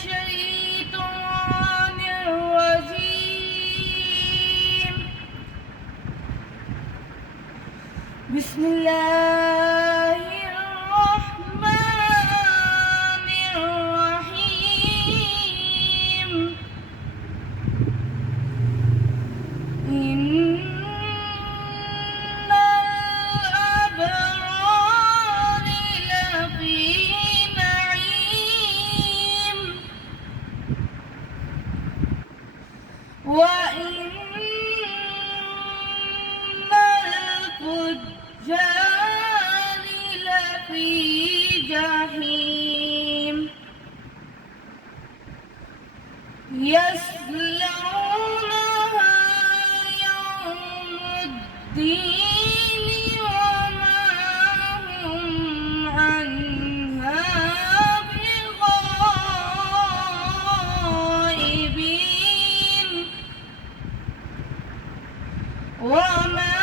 الشيطان الرجيم. بسم الله الرحمن الرحيم. إن الأبرار لفي نعيم وإن الفجار لفي جحيم يصلونها يوم الدين وما هم عنها بغائبين. وما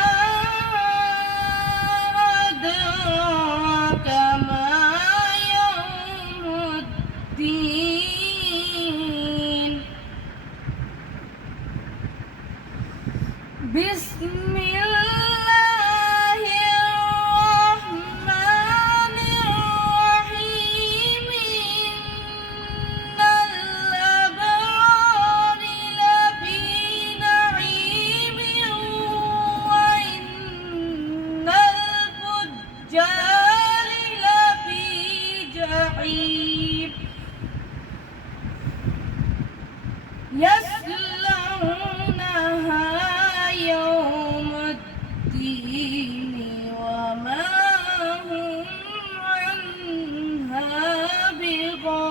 أدراك ما يوم الدين. بسم الله الرحمن الرحيم. إن الأبرار لفي نعيم وإن الفجار لفي جحيم يصلونها يوم الدين وما هم عنها بغائبين.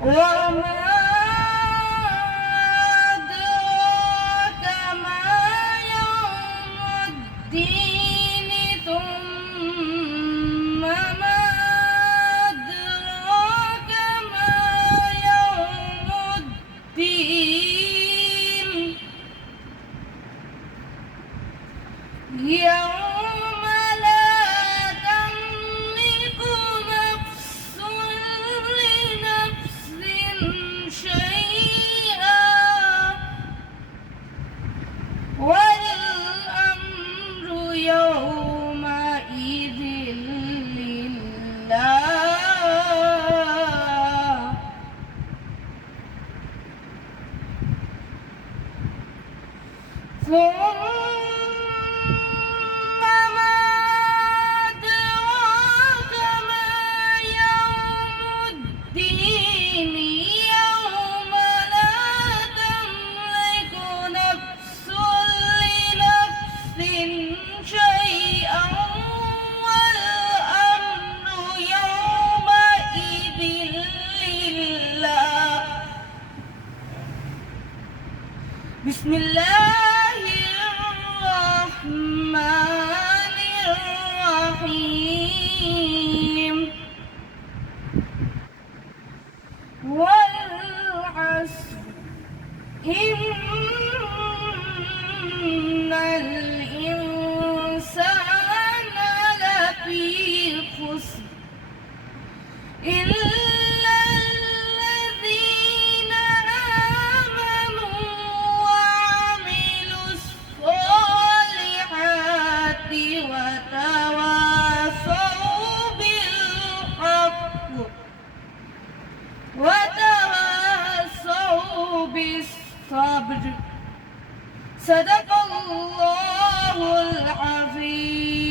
وما أدراك ما يوم الدين. ثم ما أدراك ما يوم الدين. يوم لا تملك نفس لنفس شيئا والأمر يومئذ لله. ثم ما أدراك ما يوم الدين. يوم لا تملك نفس لنفس شيئا والأمر يومئذ لله. بسم الله الرحمن الرحيم. والعصر إن الإنسان لفي خسر إلا الذين آمنوا وعملوا الصالحات وتواصوا بالحق وتواصوا بالصبر. صدق الله العظيم.